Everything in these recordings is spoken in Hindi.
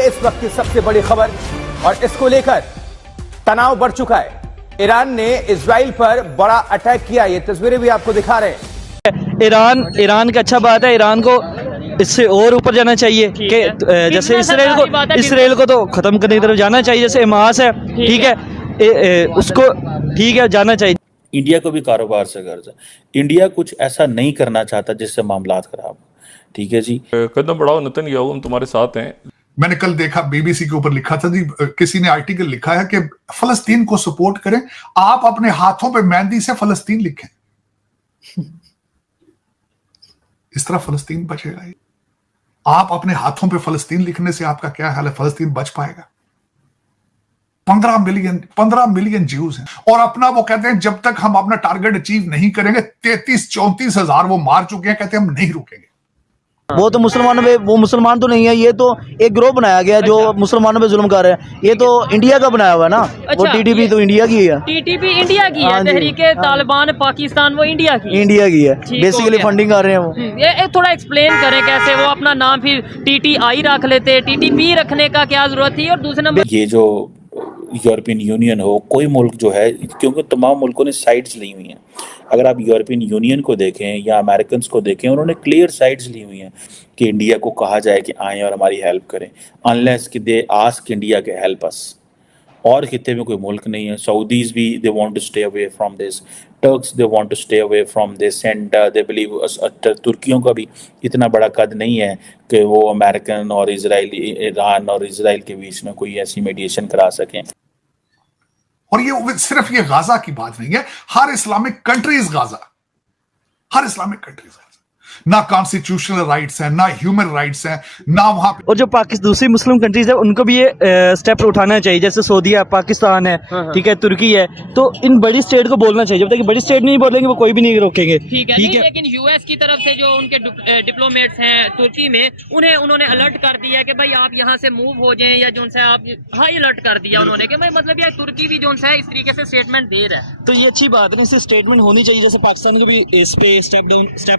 इस वक्त की सबसे बड़ी खबर और इसको लेकर तनाव बढ़ चुका है। ईरान ने इजराइल पर बड़ा अटैक किया, ये तस्वीरें भी आपको दिखा रहे हैं। ईरान का अच्छा बात है, ईरान को इससे और ऊपर जाना चाहिए कि जैसे इसराइल को तो खत्म करने की तरफ जाना चाहिए, जैसे हमास है, ठीक है, उसको ठीक है जाना चाहिए। इंडिया को भी कारोबार से गर्ज है, इंडिया कुछ ऐसा नहीं करना चाहता जिससे मामलात खराब हो, ठीक है जी। कदम बढ़ाओ नेतन्याहू, हम तुम्हारे साथ हैं। मैंने कल देखा बीबीसी के ऊपर लिखा था जी, किसी ने आर्टिकल लिखा है कि फलस्तीन को सपोर्ट करें, आप अपने हाथों पे मेहंदी से फलस्तीन लिखें, इस तरह फलस्तीन बचेगा। आप अपने हाथों पे फलस्तीन लिखने से आपका क्या हाल है, फलस्तीन बच पाएगा। 15 मिलियन ज्यूज हैं और अपना वो कहते हैं जब तक हम अपना टारगेट अचीव नहीं करेंगे, 33-34 हजार वो मार चुके हैं, कहते हैं हम नहीं रुकेंगे। वो तो मुसलमानों पे, वो मुसलमान तो नहीं है, ये तो एक ग्रोह बनाया गया जो मुसलमानों पे जुल्म कर रहे हैं। ये तो इंडिया का बनाया हुआ है ना। अच्छा, वो टीटीपी तो इंडिया की है, टीटीपी इंडिया की है, तहरीके तालिबान पाकिस्तान वो इंडिया की है। बेसिकली फंडिंग कर रहे हैं वो। ये थोड़ा एक्सप्लेन करें कैसे वो अपना नाम फिर टीटीआई रख लेते, टीटीपी रखने का क्या जरूरत थी। और दूसरे नंबर ये जो यूरोपियन यूनियन हो, कोई मुल्क जो है, क्योंकि तमाम मुल्कों ने साइड्स ली हुई हैं। अगर आप यूरोपियन यूनियन को देखें या अमेरिकन को देखें, उन्होंने क्लियर साइड्स ली हुई हैं कि इंडिया को कहा जाए कि आएँ और हमारी हेल्प करें, अनलेस कि दे आस्क इंडिया के हेल्प अस। और खित्ते में कोई मुल्क नहीं है। सऊदीज भी they want to stay away from this, Turks they want to stay away from this, and they believe तुर्कियों का भी इतना बड़ा कद नहीं है कि वो अमेरिकन और ईरान और इजराइल के बीच में कोई ऐसी मीडिएशन करा सकें। और ये सिर्फ ये गाजा की बात नहीं है, हर इस्लामिक कंट्रीज गाजा, हर इस्लामिक कंट्रीज गाजा। ना कॉन्स्टिट्यूशनल राइट्स हैं, ना ह्यूमन राइट्स हैं, ना वहां पे। और जो दूसरी मुस्लिम कंट्रीज है उनको भी ये स्टेप उठाना चाहिए, जैसे सऊदी है, पाकिस्तान है, ठीक है, तुर्की है। तो इन बड़ी स्टेट को बोलना चाहिए, जब तक बड़ी स्टेट नहीं बोलेंगे वो कोई भी नहीं रोकेंगे, ठीक है। लेकिन यूएस की तरफ से जो उनके डिप्लोमेट्स हैं तुर्की में, उन्होंने अलर्ट कर दिया कि भाई आप यहाँ से मूव हो जाएं, या जो है आप हाई अलर्ट कर दिया उन्होंने कि भाई मतलब यार तुर्की भी जो है इस तरीके से स्टेटमेंट दे रहा है। तो ये अच्छी बात है, इससे स्टेटमेंट होनी चाहिए, जैसे पाकिस्तान को भी इस पे स्टेप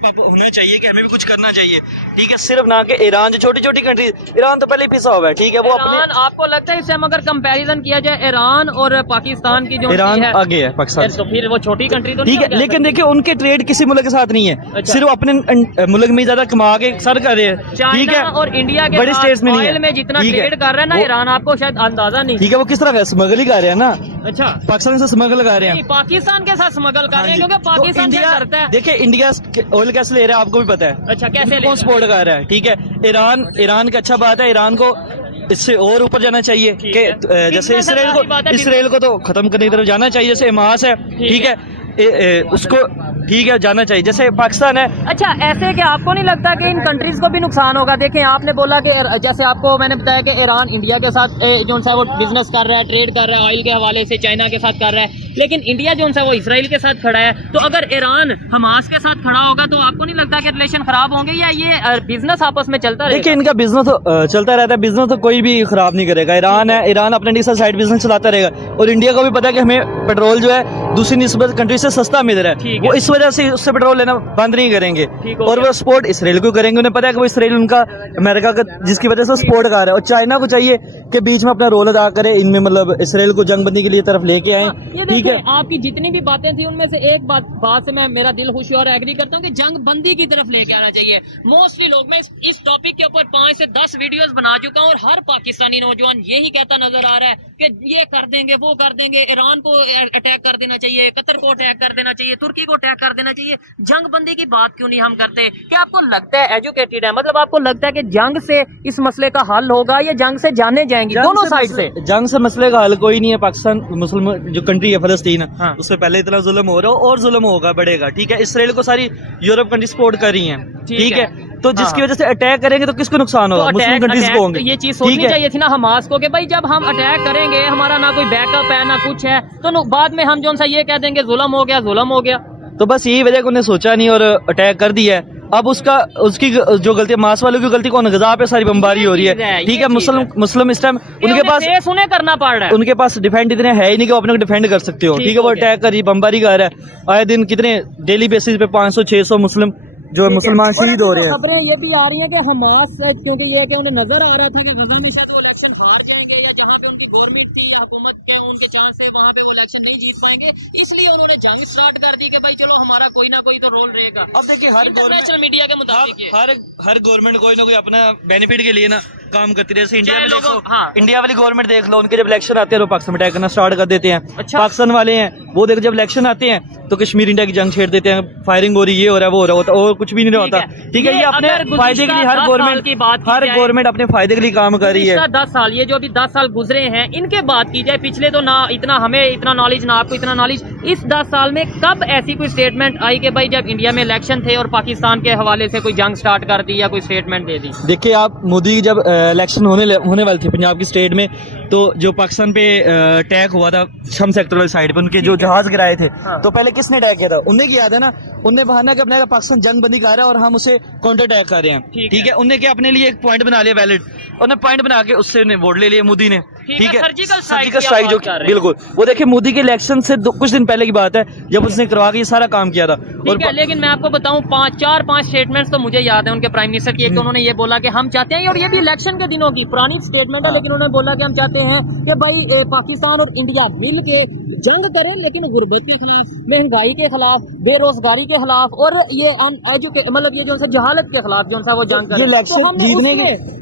अप होना चाहिए कि हमें भी कुछ करना चाहिए, ठीक है। सिर्फ ना कि ईरान जो छोटी छोटी कंट्री, ईरान तो पहले ही पिसा हुआ है, ठीक है। वो अपने आपको लगता है इससे हम अगर कंपैरिजन किया जाए ईरान और पाकिस्तान की, जो ईरान आगे है पाकिस्तान, तो फिर वो छोटी कंट्री तो ठीक है। लेकिन देखिए उनके ट्रेड किसी मुल्क के साथ नहीं है, अच्छा। सिर्फ अपने मुल्क में ज्यादा कमा के सर कर रहे हैं, ठीक है। और इंडिया के बड़ी स्टेट्स में नहीं है, में जितना ट्रेड कर रहा है ना ईरान, आपको शायद अंदाजा नहीं, ठीक है। वो किस तरह स्मगल ही कर रहे हैं ना। अच्छा, पाकिस्तान से स्मगल कर रहे हैं, पाकिस्तान के साथ स्मगल कर रहे हैं, क्योंकि पाकिस्तान क्या करता है। देखिए इंडिया ऑयल कैसे ले रहा है आपको भी पता है, अच्छा, कैसे कौन सपोर्ट कर रहा है, ठीक है। ईरान का अच्छा बात है, ईरान को इससे और ऊपर जाना चाहिए कि जैसे इसराइल को तो खत्म करने की तरफ जाना चाहिए, जैसे हमास है, ठीक है, उसको ठीक है जाना चाहिए, जैसे पाकिस्तान है। अच्छा, ऐसे कि आपको नहीं लगता कि इन कंट्रीज को भी नुकसान होगा? देखें, आपने बोला कि जैसे आपको मैंने बताया कि ईरान इंडिया के साथ जो है वो बिजनेस कर रहा है, ट्रेड कर रहा है ऑयल के हवाले से, चाइना के साथ कर रहा है, लेकिन इंडिया जो है वो इसराइल के साथ खड़ा है। तो अगर ईरान हमास के साथ खड़ा होगा तो आपको नहीं लगता कि रिलेशन खराब होंगे, या ये बिजनेस आपस में चलता रहेगा? देखिए इनका बिजनेस तो चलता रहता है, बिजनेस तो कोई भी खराब नहीं करेगा। ईरान है, ईरान अपने साइड बिजनेस चलाता रहेगा, और इंडिया को भी पता है कि हमें पेट्रोल जो है दूसरी निस्बत कंट्री से सस्ता मिल रहा है, वो इस वजह से उससे पेट्रोल लेना बंद नहीं करेंगे, और वो सपोर्ट इसराइल को करेंगे। उन्हें पता है कि वो इसराइल उनका अमेरिका का जिसकी वजह से सपोर्ट कर रहा है, और चाइना को चाहिए कि बीच में अपना रोल अदा करे, इनमें मतलब इसराइल को जंगबंदी के लिए तरफ लेके आए, ठीक है। आपकी जितनी भी बातें थी उनमें से एक बात से मैं मेरा दिल खुश और एग्री करता हूँ कि जंगबंदी की तरफ लेके आना चाहिए। मोस्टली लोग, मैं इस टॉपिक के ऊपर 5 से 10 वीडियोस बना चुका हूँ, और हर पाकिस्तानी नौजवान यही कहता नजर आ रहा है कि ये कर देंगे, वो कर देंगे, ईरान को अटैक कर देना चाहिए, कतर को अटैक कर देना चाहिए, तुर्की को अटैक कर देना चाहिए। जंगबंदी की बात क्यों नहीं हम करते? क्या आपको लगता है, एजुकेटेड है, मतलब आपको लगता है कि जंग से इस मसले का हल होगा, या जंग से जाने जाएंगी दोनों साइड से? जंग से मसले का हल कोई नहीं है। पाकिस्तान मुस्लिम जो कंट्री है फलस्तीन, हाँ। उससे पहले इतना जुल्म हो रहा है और जुल्म होगा, बढ़ेगा, ठीक है। इसराइल को सारी यूरोप कंट्री सपोर्ट कर रही हैं, ठीक है। तो जिसकी वजह से अटैक करेंगे तो किसको नुकसान होगा? मुस्लिम कंट्रीज को होंगे। ये चीज सोचनी चाहिए थी ना हमास को कि भाई जब हम अटैक करेंगे, हमारा ना कोई बैकअप है ना कुछ है, तो बाद में हम जो सा ये कह देंगे जुल्म हो गया। तो बस यही वजह उन्हें सोचा नहीं और अटैक कर दिया है। अब उसकी जो गलती, मास वालों की गलती कौन? गजा पे सारी बमबारी हो रही है, ठीक है। मुस्लिम इस टाइम उनके पास उन्हें करना पड़ रहा है, उनके पास डिफेंड इतने है ही नहीं कि वो अपने को डिफेंड कर सकते हो, ठीक है। वो अटैक कर रही, बमबारी कर रहा है, आए दिन कितने डेली बेसिस पे 500-600 मुस्लिम जो मुसलमान शहीद हो रहे हैं। खबरें ये भी आ रही हैं कि हमास, क्योंकि ये कि उन्हें नजर आ रहा था कि गजा में शायद वो इलेक्शन हार जाएंगे या जहाँ पे उनकी गवर्नमेंट थी या हुकूमत के उनके चांस है वहाँ पे वो इलेक्शन नहीं जीत पाएंगे, इसलिए उन्होंने जंग स्टार्ट कर दी कि भाई चलो हमारा कोई ना कोई तो रोल रहेगा। अब देखिए हर इंटरनेशनल मीडिया के मुताबिक ये हर गवर्नमेंट कोई ना कोई अपना बेनिफिट के लिए ना काम करती है। जैसे इंडिया में चाहे देखो, लोगों- हाँ। इंडिया वाली गवर्नमेंट देख लो, उनके जब इलेक्शन आते हैं तो पाकिस्तान में अटैक करना स्टार्ट कर देते हैं। अच्छा। पाकिस्तान वाले हैं वो देखो जब इलेक्शन आते हैं तो कश्मीर इंडिया की जंग छेड़ देते हैं, फायरिंग हो रही, ये हो रहा है, वो हो रहा होता और कुछ भी नहीं होता। ठीक है, ये अपने अगर फायदे के लिए हर गुज़िश्ता 10 साल की बात की हर जाए- गवर्नमेंट अपने फायदे के लिए काम कर रही है। पिछला 10 साल, ये जो अभी 10 साल गुजरे हैं इनके बात की जाए, पिछले तो ना इतना हमें इतना नॉलेज ना आपको इतना नॉलेज, इस 10 साल में कब ऐसी कोई स्टेटमेंट आई कि भाई जब इंडिया में इलेक्शन थे और पाकिस्तान के हवाले से कोई जंग स्टार्ट कर दी या कोई स्टेटमेंट दे दी? देखिए आप, मोदी की जब इलेक्शन होने वाले थे पंजाब की स्टेट में, तो जो पाकिस्तान पे अटैक हुआ था शम सेक्टर वाली साइड पे, उनके जो जहाज गिराए थे, हाँ। तो पहले किसने अटैक किया था? उनने किया था ना। उनने बहाना कि अपना पाकिस्तान जंग बंदी कर रहा है और हम उसे काउंटर अटैक कर रहे हैं। ठीक है, उनने क्या अपने लिए एक पॉइंट बना लिया वैलिड, उन्हें पॉइंट बना के उससे वोट ले लिए मोदी ने। ठीक है, सर्जिकल स्ट्राइक जो बिल्कुल, वो देखिए मोदी के इलेक्शन से कुछ दिन पहले की बात है जब उसने करवा के ये सारा काम किया था। ठीक है, लेकिन मैं आपको बताऊं 4-5 स्टेटमेंट्स तो मुझे याद है उनके प्राइम मिनिस्टर की। एक तो उन्होंने ये बोला कि हम चाहते हैं, और ये भी इलेक्शन के दिनों की पुरानी स्टेटमेंट है, लेकिन उन्होंने बोला कि हम चाहते हैं कि भाई पाकिस्तान और इंडिया मिल के जंग करें, लेकिन गुर्बत के खिलाफ, महंगाई के खिलाफ, बेरोजगारी के खिलाफ और ये मतलब ये जो सा जहालत के खिलाफ जो सा वो जंग करें।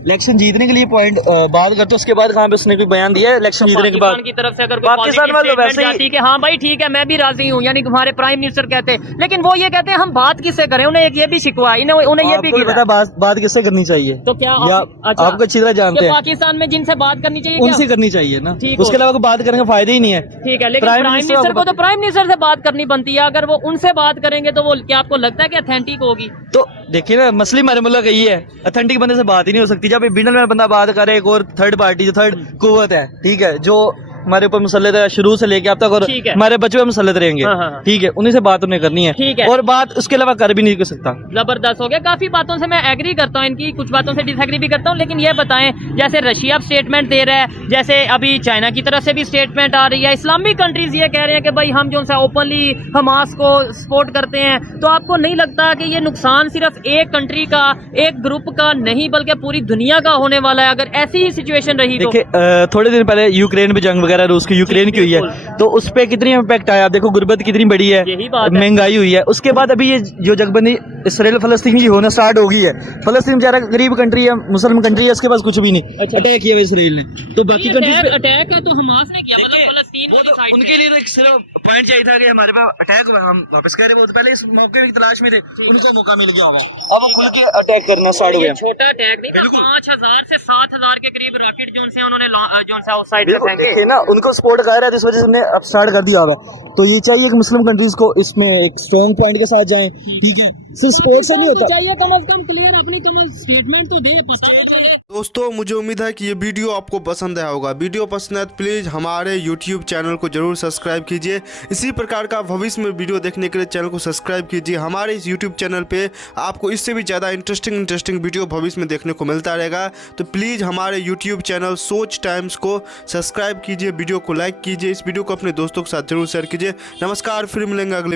इलेक्शन जीतने के लिए पॉइंट बात करते, उसके बाद कहाँ पे उसने कोई बयान दिया है इलेक्शन जीतने के बाद पाकिस्तान की तरफ से अगर कोई पाकिस्तान वाले positive वैसे statement ही जाती कि हाँ भाई ठीक है मैं भी राजी हूँ, यानी कि हमारे प्राइम मिनिस्टर कहते हैं, लेकिन वो ये कहते हैं हम बात किससे करें, उन्हें एक ये भी शिकवा, उन्हें ये भी आपको पता बात किससे करनी चाहिए? तो क्या आपको अच्छी तरह जानते हैं पाकिस्तान में जिनसे बात करनी चाहिए उनसे करनी चाहिए ना, ठीक उसके अलावा बात करने का फायदा ही नहीं है। ठीक है, लेकिन प्राइम मिनिस्टर को तो प्राइम मिनिस्टर से बात करनी बनती है, अगर वो उनसे बात करेंगे तो वो क्या आपको लगता है कि ऑथेंटिक होगी? तो देखिए ना, मसली हमारे मुल्क का ये है, ऑथेंटिक बंदे से बात ही नहीं हो सकती। जब बिनल में बंदा बात करे, एक और थर्ड पार्टी जो थर्ड कुव्वत है, ठीक है, जो हमारे ऊपर मुसल्लत है शुरू से लेके अब तक, और हमारे बच्चे मुसल्लत रहेंगे, ठीक है, उन्हीं से बात उन्हें करनी है, ठीक है, और बात उसके अलावा कर भी नहीं कर सकता। जबरदस्त हो गया। काफी बातों से मैं एग्री करता हूँ, इनकी कुछ बातों से डिसएग्री भी करता हूँ, लेकिन ये बताएं जैसे रशिया स्टेटमेंट दे रहा है, जैसे अभी चाइना की तरफ से भी स्टेटमेंट आ रही है, इस्लामिक कंट्रीज ये कह रहे हैं कि भाई हम जो सा ओपनली हमास को सपोर्ट करते हैं, तो आपको नहीं लगता कि ये नुकसान सिर्फ एक कंट्री का, एक ग्रुप का नहीं बल्कि पूरी दुनिया का होने वाला है अगर ऐसी ही सिचुएशन रही? देखिए थोड़े दिन पहले यूक्रेन पे जंग वगैरह रूस की यूक्रेन हुई है, तो उस पे कितनी इम्पैक्ट आया, देखो गुर्बत कितनी बड़ी है, महंगाई हुई है। उसके बाद अभी ये जो जगबंदी इसराइल फलस्तीन की होना स्टार्ट हो गई है, फलस्तीन बेचारा गरीब कंट्री है, मुसलमान कंट्री है, इसके पास कुछ भी नहीं। अच्छा। अटैक किया इसराइल ने, तो बाकी कंट्रीज अटैक है तो हमास ने किया, मतलब फलस्तीन वाली साइड उनके लिए तो एक सिर्फ पॉइंट चाहिए था कि हमारे पास अटैक हम वापस कर रहे, वो तो पहले इस मौके की तलाश में थे, उनको मौका मिल गया होगा, अब वो खुल के अटैक करना स्टार्ट हो गया। छोटा अटैक नहीं, 5000 से 7000 के करीब रॉकेट जोन से उन्होंने जोन सा उस साइड से फेंके। देखिए ना, उनको सपोर्ट कर रहा है, इस वजह से हमने अब स्टार्ट कर दिया होगा। तो ये चाहिए कि मुस्लिम कंट्रीज को इसमें एक स्ट्रॉन्ग पॉइंट के साथ जाएं, ठीक है, सिर्फ सपोर्ट से नहीं होता, चाहिए कम से कम क्लियर अपनी स्टेटमेंट तो दे, पता है। दोस्तों मुझे उम्मीद है कि ये वीडियो आपको पसंद आया होगा। वीडियो पसंद है तो प्लीज़ हमारे YouTube चैनल को जरूर सब्सक्राइब कीजिए। इसी प्रकार का भविष्य में वीडियो देखने के लिए चैनल को सब्सक्राइब कीजिए। हमारे इस YouTube चैनल पे आपको इससे भी ज़्यादा इंटरेस्टिंग वीडियो भविष्य में देखने को मिलता रहेगा। तो प्लीज़ हमारे YouTube चैनल सोच टाइम्स को सब्सक्राइब कीजिए, वीडियो को लाइक कीजिए, इस वीडियो को अपने दोस्तों के साथ जरूर शेयर कीजिए। नमस्कार, फिर मिलेंगे अगले